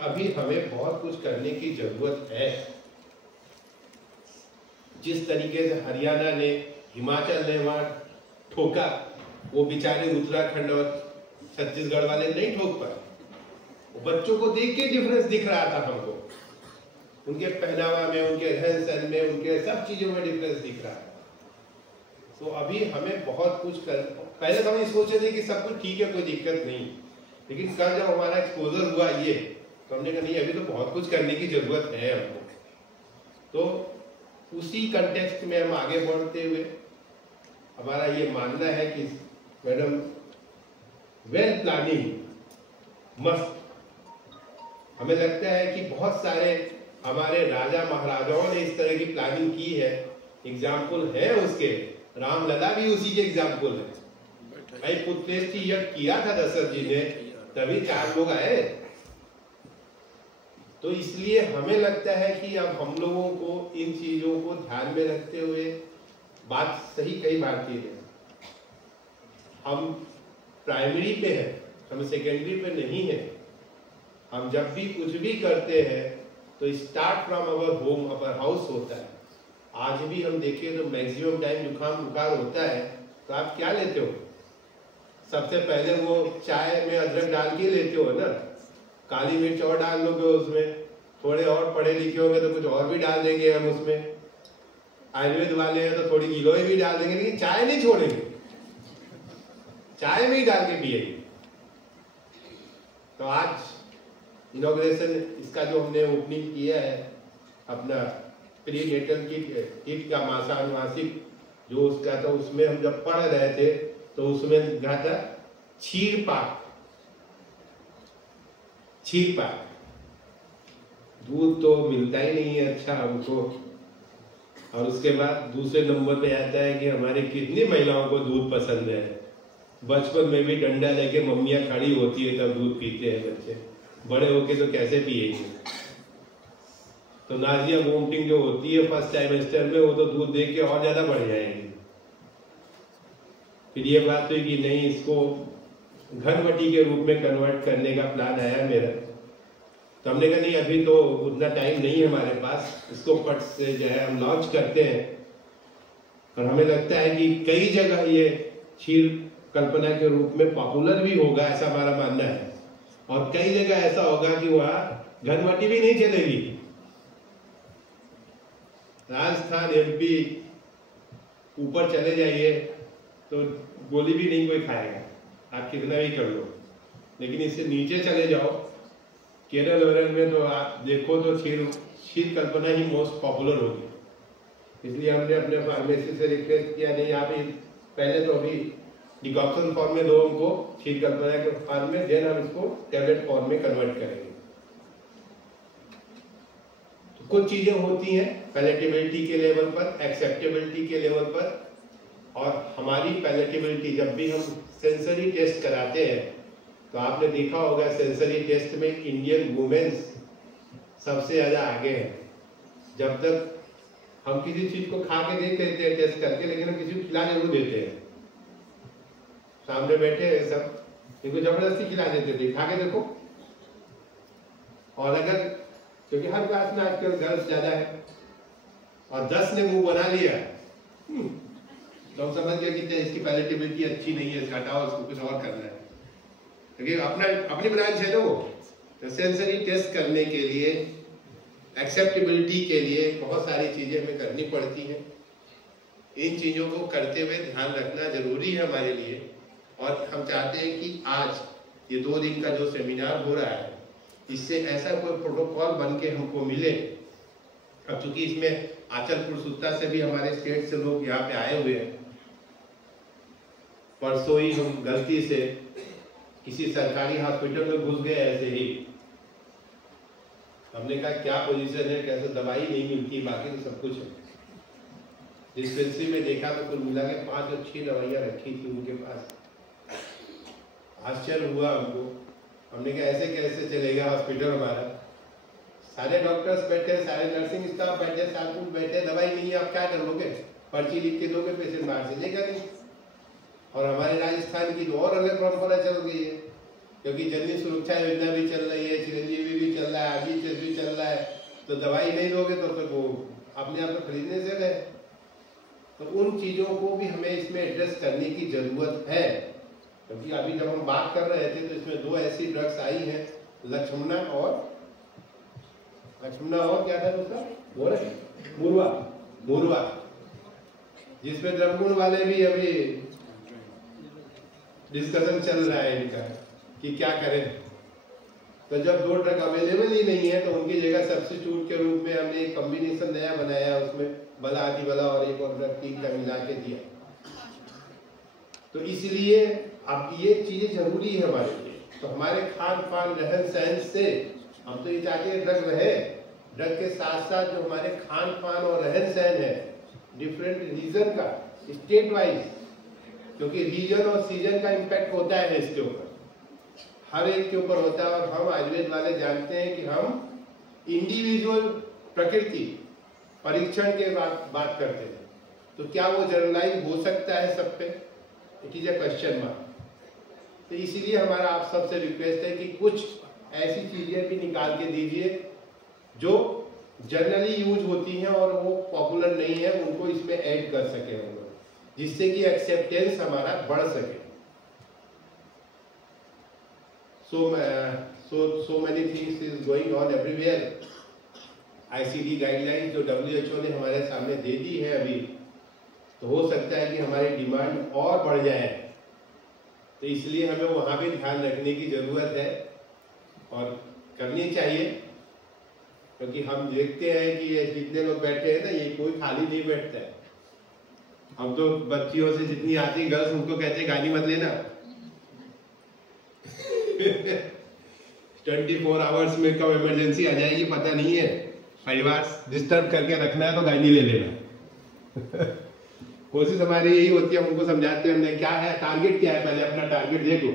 अभी हमें बहुत कुछ करने की जरूरत है। जिस तरीके से हरियाणा ने, हिमाचल ने वहां ठोका, वो बेचारे उत्तराखंड और छत्तीसगढ़ वाले नहीं ठोक पाए। बच्चों को देख के डिफरेंस दिख रहा था हमको, उनके पहनावा में, उनके रहन सहन में, उनके सब चीजों में डिफरेंस दिख रहा है। तो अभी हमें बहुत कुछ कर, पहले तो हम ये सोचे थे कि सब कुछ ठीक है, कोई दिक्कत नहीं, लेकिन कल जब हमारा एक्सपोजर हुआ ये, तो हमने कहा नहीं, अभी तो बहुत कुछ करने की जरूरत है हमको। तो उसी कंटेक्स्ट में हम आगे बढ़ते हुए हमारा ये मानना है कि मैडम, वेल प्लानिंग मस्ट। हमें लगता है कि बहुत सारे हमारे राजा महाराजाओं ने इस तरह की प्लानिंग की है, एग्जाम्पल है उसके, रामलला भी उसी के एग्जाम्पल है। भाई पुत्रेष्टि यज्ञ किया था दशरथ जी ने, तभी 4 लोग आए। तो इसलिए हमें लगता है कि अब हम लोगों को इन चीजों को ध्यान में रखते हुए, बात सही कई भारतीय ने, हम प्राइमरी पे हैं, हम सेकेंडरी पे नहीं है। हम जब भी कुछ भी करते हैं तो start from our home, our house होता है। आज भी हम देखें तो मैक्सिमम टाइम जुकाम बुखार होता है तो आप क्या लेते हो? सबसे पहले वो चाय में अदरक डाल के लेते हो ना, काली मिर्च और डाल लोगे उसमें, थोड़े और पढ़े लिखे होंगे तो कुछ और भी डाल देंगे हम उसमें, आयुर्वेद वाले हैं तो थोड़ी गिलोय भी डाल देंगे, लेकिन चाय नहीं छोड़ेंगे, चाय में ही डाल के पिएंगे। तो आज इनॉग्रेशन इसका जो हमने ओपनिंग किया है, अपना प्री नेटल किट का मासिक जो उसका था, उसमें हम जब पढ़ रहे थे तो उसमें लिखा था क्षीर पाक। दूध तो मिलता ही नहीं है अच्छा हमको। और उसके बाद दूसरे नंबर पे आता है कि हमारे कितनी महिलाओं को दूध पसंद है। बचपन में भी डंडा लेके मम्मियाँ खड़ी होती है तब दूध पीते हैं बच्चे, बड़े होके तो कैसे पिएंगे। तो नाजिया वोमिटिंग जो होती है फर्स्ट ट्राइमेस्टर में, वो तो दूध दे के और ज्यादा बढ़ जाएगी। फिर ये बात हुई कि नहीं, इसको घनवटी के रूप में कन्वर्ट करने का प्लान आया मेरा। तो हमने कहा नहीं, अभी तो उतना टाइम नहीं है हमारे पास, इसको फट से जो है हम लॉन्च करते हैं। और हमें लगता है कि कई जगह ये क्षीर कल्पना के रूप में पॉपुलर भी होगा, ऐसा हमारा मानना है। और कई जगह ऐसा होगा कि वहां घनवटी भी नहीं चलेगी। राजस्थान, एमपी ऊपर चले जाइए तो गोली भी नहीं कोई खाएगा, आप कितना भी कर लो। लेकिन इससे नीचे चले जाओ, केरल वेरल में तो आप देखो तो क्षीर कल्पना ही मोस्ट पॉपुलर होगी। इसलिए हमने अपने फार्मेसी से रिक्वेस्ट किया, नहीं आप पहले तो अभी डिकॉक्शन फॉर्म में दो हमको, क्षीर कल्पना के फॉर्म में, देन हम इसको टैबलेट फॉर्म में कन्वर्ट करेंगे। तो कुछ चीजें होती हैं पैलेटेबिलिटी के लेवल पर, एक्सेप्टेबिलिटी के लेवल पर। और हमारी पैलेटेबिलिटी, जब भी हम सेंसरी टेस्ट कराते हैं तो आपने देखा होगा सेंसरी टेस्ट में इंडियन वुमेन्स सबसे ज्यादा आगे हैं। जब तक हम किसी चीज को खा के देख लेते हैं टेस्ट करके, लेकिन हम किसी को खिला जरूर देते हैं। सामने बैठे हैं सब, इनको जबरदस्ती खिला देते थे, खा के देखो। और अगर, क्योंकि हर क्लास में आजकल गर्ल्स ज्यादा है, और 10 ने मुंह बना लिया तो हम समझ गए कि इसकी पैलेटेबिलिटी अच्छी नहीं है, इसका हटाओ, इसको कुछ और करना है। क्योंकि अपनी ब्रांच है ना वो। तो सेंसरी टेस्ट करने के लिए, एक्सेप्टेबिलिटी के लिए बहुत सारी चीजें हमें करनी पड़ती हैं। इन चीजों को करते हुए ध्यान रखना जरूरी है हमारे लिए। और हम चाहते हैं कि आज ये 2 दिन का जो सेमिनार हो रहा है, इससे ऐसा कोई प्रोटोकॉल बन के हमको मिले। अब चूंकि इसमें आचल पुरसुत्ता से भी हमारे स्टेट से लोग यहाँ पे आए हुए हैं, परसों ही हम गलती से किसी सरकारी हॉस्पिटल में घुस गए ऐसे ही। हमने कहा क्या पोजीशन है, कैसे दवाई नहीं मिलती, बाकी तो सब कुछ है। डिस्पेंसरी में देखा तो कुल मिला के 5 और 6 दवाइयाँ रखी थी उनके पास। आश्चर्य हुआ हमको। हमने कहा ऐसे कैसे चलेगा हॉस्पिटल हमारा? सारे डॉक्टर्स बैठे, सारे नर्सिंग स्टाफ बैठे, सारे कुछ बैठे, दवाई नहीं है, आप क्या कर लोगे? पर्ची लिख के दोगे, पेशेंट बाहर से लेगा नहीं। और हमारे राजस्थान की तो और अलग परंपरा चल गई है, क्योंकि जननी सुरक्षा योजना भी चल रही है, चिरंजीवी भी चल तो दवाई नहीं दोगे तो वो अपने आप को खरीदने से गए। तो उन चीज़ों को भी हमें इसमें एड्रेस करने की ज़रूरत है, क्योंकि अभी जब हम बात कर रहे थे तो इसमें 2 ऐसी ड्रग्स आई हैं, लक्ष्मणा और क्या था दूसरा, मुरवा, जिसमें द्रवगुण वाले भी अभी डिस्कशन चल रहा है इनका कि क्या करें। तो जब 2 ड्रग अवेलेबल ही नहीं है तो उनकी जगह सब्स्टिट्यूट के रूप में हमने एक कॉम्बिनेशन नया बनाया, उसमें बला आदि बला और एक और ड्रग 3 का मिला के दिया। तो इसलिए अब ये चीजें जरूरी है हमारे लिए। तो हमारे खान पान रहन सहन से हम तो ये चाहते हैं ड्रग रहे, ड्रग के साथ साथ जो हमारे खान पान और रहन सहन है डिफरेंट रीजन का, स्टेट वाइज, क्योंकि रीजन और सीजन का इम्पैक्ट होता है इसके ऊपर, हर एक के ऊपर होता है। और हम आयुर्वेद वाले जानते हैं कि हम इंडिविजुअल प्रकृति परीक्षण के बात करते हैं, तो क्या वो जनरलाइज हो सकता है सब पे? It is a question mark. तो इसीलिए हमारा आप सबसे रिक्वेस्ट है कि कुछ ऐसी चीजें भी निकाल के दीजिए जो जनरली यूज होती हैं और वो पॉपुलर नहीं है, उनको इसमें ऐड कर सके हम लोग, जिससे कि एक्सेप्टेंस हमारा बढ़ सके। so many things is going on everywhere. ICD guideline जो WHO ने हमारे सामने दे दी है अभी, तो हो सकता है कि हमारी डिमांड और बढ़ जाए, तो इसलिए हमें वहाँ भी ध्यान रखने की ज़रूरत है और करनी चाहिए। क्योंकि हम देखते हैं कि ये जितने लोग बैठे हैं ना, ये कोई खाली नहीं बैठता है। हम तो बच्चियों से जितनी आती है गर्ल्स, उनको कहते हैं गाली मत लेना 24 आवर्स में कब इमरजेंसी आ जाएगी पता नहीं है, परिवार डिस्टर्ब करके रखना है तो गाली ले लेना। कोशिश हमारी यही होती है, हम उनको समझाते हैं हमने क्या है टारगेट, क्या है पहले अपना टारगेट देखो।